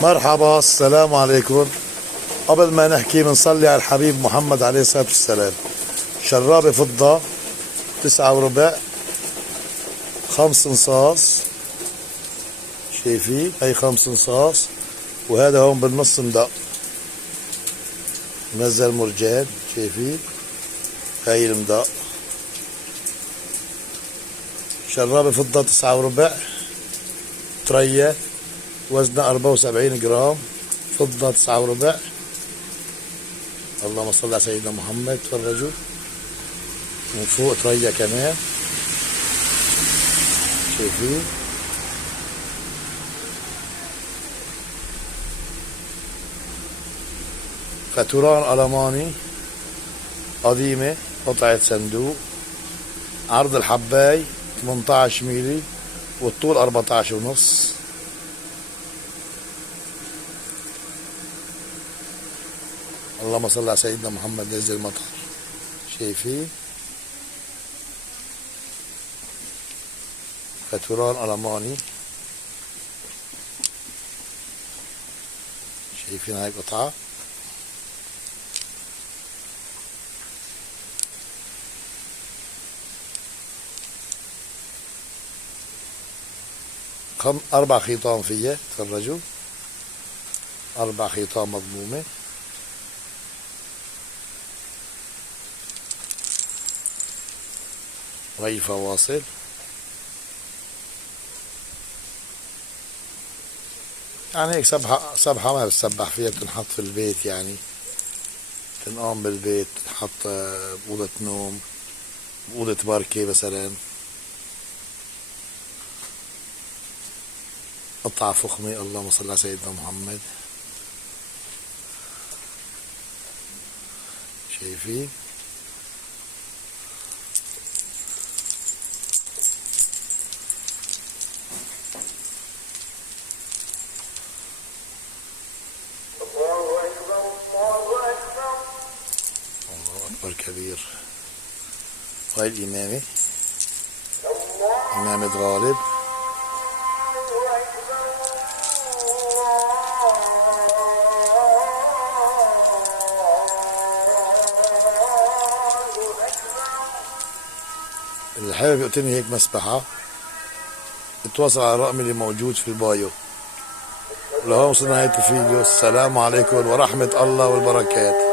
مرحبا، السلام عليكم. قبل ما نحكي بنصلي على الحبيب محمد عليه الصلاة والسلام. شرابة فضة 9 وربع، 5 نصاص. شايفين هي 5 نصاص، وهذا هون بالنص مدق منزل مرجان. شايفين هاي المدق. شرابة فضة 9 وربع، طرية وزنها 74 جرام. فضة 9 وربع. اللهم صل على سيدنا محمد. تفرجوا من فوق طرية كمان. شايفين فتوران ألماني قديمة، قطعة صندوق. عرض الحباي 18 ميلي والطول 14 ونص. اللهم صل على سيدنا محمد. نزل المطر. شايفين فتوران ألماني. شايفين هاي قطعة. كم 4 خيطان فيها. تفرجوا 4 خيطان مضمومة. وهي فواصل. يعني هيك سبحة ما بتسبح فيها، بتنحط في البيت، يعني تنقام بالبيت، تنحط بأوضة نوم، بأوضة بركة مثلا. قطعة فخمة. اللهم صل على سيدنا محمد. شايفين الله أكبر كبير. وهي الإمامة، إمامة غالب. اللي حابب يقتني هيك مسبحة يتواصل على الرقم اللي موجود في البايو. لهون وصلنا نهاية الفيديو. السلام عليكم ورحمة الله والبركات.